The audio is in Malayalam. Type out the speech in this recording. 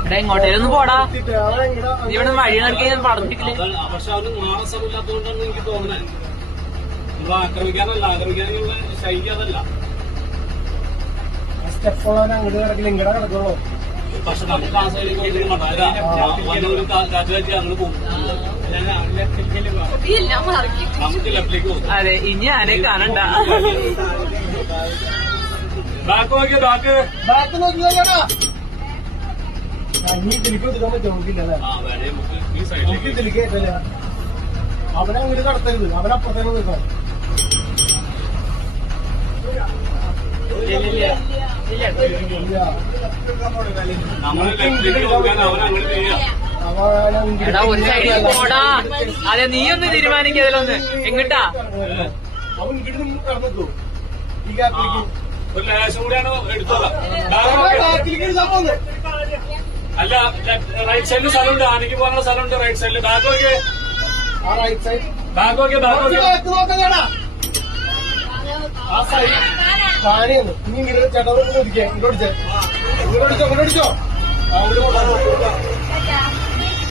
ഇവിടെ എങ്ങോട്ടേലും പോടാ. ഇവിടെ വഴി നടക്കി ഞാൻ പറഞ്ഞിട്ടില്ലേ? പക്ഷെ അവർ മാറസമില്ലാത്തോണ്ടാണ് എനിക്ക് തോന്നുന്നത് ആക്രമിക്കാനല്ല ആക്രമിക്കാനുള്ള ശൈലി അതല്ല. സ്റ്റെപ്പ് അങ്ങോട്ട് കിടക്കില്ല ഇങ്ങടെ കിടക്കുള്ളൂ. പക്ഷെ നമുക്ക് ആ സൈഡിലേക്ക് വന്നൊരു കാറ്റ് കാറ്റി അങ്ങോട്ട് പോകും. നമുക്ക് ലെഫ്റ്റിലേക്ക് പോകും. അതെ ഇനി ആരെ കാണണ്ട. ബാക്ക് നോക്കിയോ ബാക്ക്? ബാക്ക് നോക്കിയാ നീ ഇതിലേക്ക് എടുക്കാൻ പറ്റുമോ നമുക്കില്ലല്ലേ ആ വേണേ നമുക്ക് ഈ നമുക്ക് സൈഡിലേക്ക് ഇതിലേക്ക് കയറ്റല്ലേ? അവനെ അങ്ങോട്ട് കടത്തരുത്. അവനപ്പുറത്തേക്ക് നിൽക്കാം ഇല്ല. നമ്മൾ ലെഫ്റ്റിലേക്ക് നോക്കാൻ അവൻ അങ്ങനെ ചെയ്യാം അവൻ എടാ ഒരു സൈഡിൽ പോടാ. അതെ നീ ഒന്ന് തീരുമാനിക്കതിലൊന്ന് എങ്ങിട്ടാ? അവൻ ഇങ്ങോട്ട് കടന്നെത്തു ഈ ഗ്യാപ്പിലേക്ക് ഒരു ലേശം കൂടിയാണ് എടുത്തോളാം. നോക്ക്. അല്ല റൈറ്റ് സൈഡിൽ സ്ഥലമുണ്ട്. ആനയ്ക്ക് പോകാനുള്ള സ്ഥലമുണ്ട് റൈറ്റ് സൈഡിൽ ബാക്ക് നോക്കി ബാക്ക് നോക്കി ബാക്ക് നോക്കുന്നേടാ ആ സൈഡ് താനെയാണ് നീ ഇങ്ങനെ ചേട്ടാ ഇങ്ങോട്ട് ഇങ്ങോട്ട് ഇങ്ങോട്ട് അടിച്ചോ ആ അങ്ങോട്ട് കൊണ്ടുവാ